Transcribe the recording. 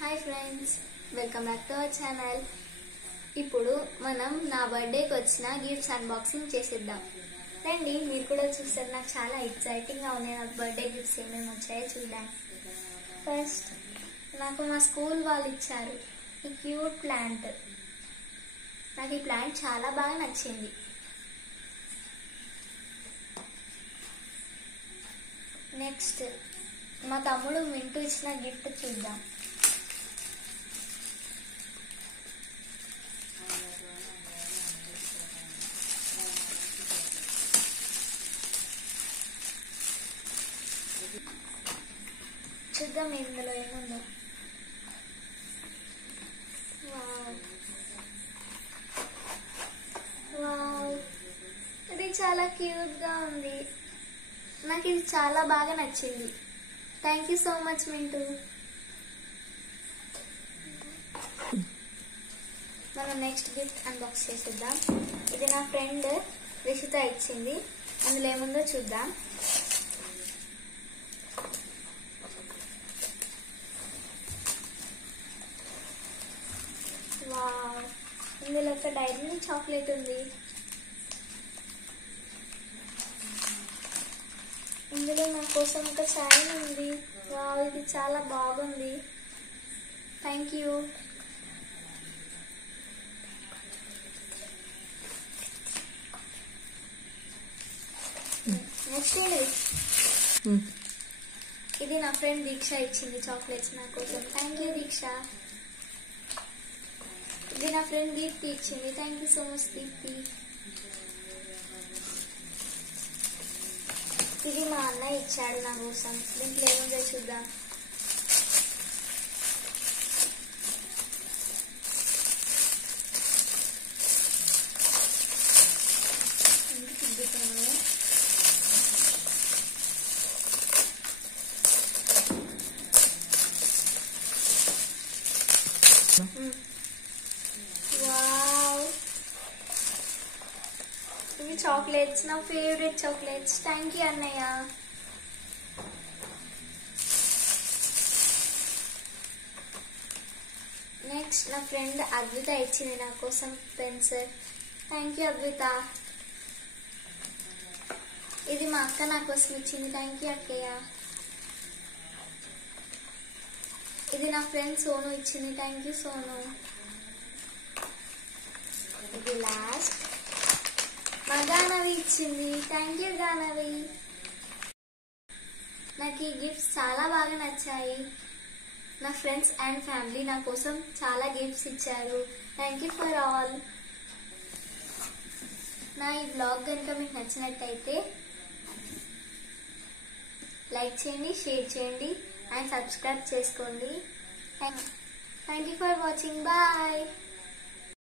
Hi friends, welcome back to our channel. ఇప్పుడు మనం నా బర్త్డేకి వచ్చిన గిఫ్ట్స్ అన్బాక్సింగ్ చేసేద్దాం. రండి, మీరు కూడా చూస్తారు. నాకు చాలా ఎక్సైటింగ్గా ఉంది. నాకు బర్త్డే గిఫ్ట్స్ ఏమేమి వచ్చాయో చూద్దాం. ఫస్ట్ నాకు మా స్కూల్ వాళ్ళు ఇచ్చారు ఈ క్యూట్ ప్లాంట్. నాకు ఈ ప్లాంట్ చాలా బాగా నచ్చింది. నెక్స్ట్ మా తమ్ముడు మింటూ ఇచ్చిన గిఫ్ట్ చూద్దాం. చూద్దాం ఇందులో ఏముందో. వావ్ వావ్, ఇది చాలా క్యూట్ గా ఉంది. నాకు ఇది చాలా బాగా నచ్చింది. Thank you so much Mintu. మనం నెక్స్ట్ గిఫ్ట్ అన్బాక్స్ చేసేద్దాం. ఇది నా ఫ్రెండ్ రిషిత ఇచ్చింది. అందులో ఏముందో చూద్దాం. వావ్, ఇందులో ఒక డైరీ మిల్క్ చాక్లెట్ ఉంది. ఇందులో నా కోసం ఒక చైన్ ఉంది. వావ్, ఇది చాలా బాగుంది. Thank you. నెక్స్ట్ ఇది నా ఫ్రెండ్ దీక్ష ఇచ్చింది చాక్లెట్స్ నా కోసం. Thank you Deeksha. ఇది నా ఫ్రెండ్ దీప్తి ఇచ్చింది. Thank you so much Deepti. ఇది మా అన్నయ్య ఇచ్చాడు నా కోసం. దీంట్లో ఏముందో చూద్దాం. వావ్, ఇవి చాక్లెట్స్, నా ఫేవరెట్ చాక్లెట్స్. థ్యాంక్ యూ అన్నయ్య. నెక్స్ట్ నా ఫ్రెండ్ అద్విత ఇచ్చింది నా కోసం పెన్సిల్. Thank you Advitha. ఇది మా అక్క నా కోసం ఇచ్చింది. థ్యాంక్ యూ అక్కయ్య. ఇది నా ఫ్రెండ్ సోను ఇచ్చింది. Thank you Sonu. ఇది లాస్ట్ మా గానవి ఇచ్చింది. Thank you గానవి. నాకు ఈ గిఫ్ట్స్ చాలా బాగా నచ్చాయి. నా ఫ్రెండ్స్ అండ్ ఫ్యామిలీ నా కోసం చాలా గిఫ్ట్స్ ఇచ్చారు. Thank you for all. నా ఈ బ్లాగ్ కనుక మీకు నచ్చినట్టయితే లైక్ చేయండి, షేర్ చేయండి అండ్ సబ్స్క్రైబ్ చేసుకోండి. Thank you for watching. Bye.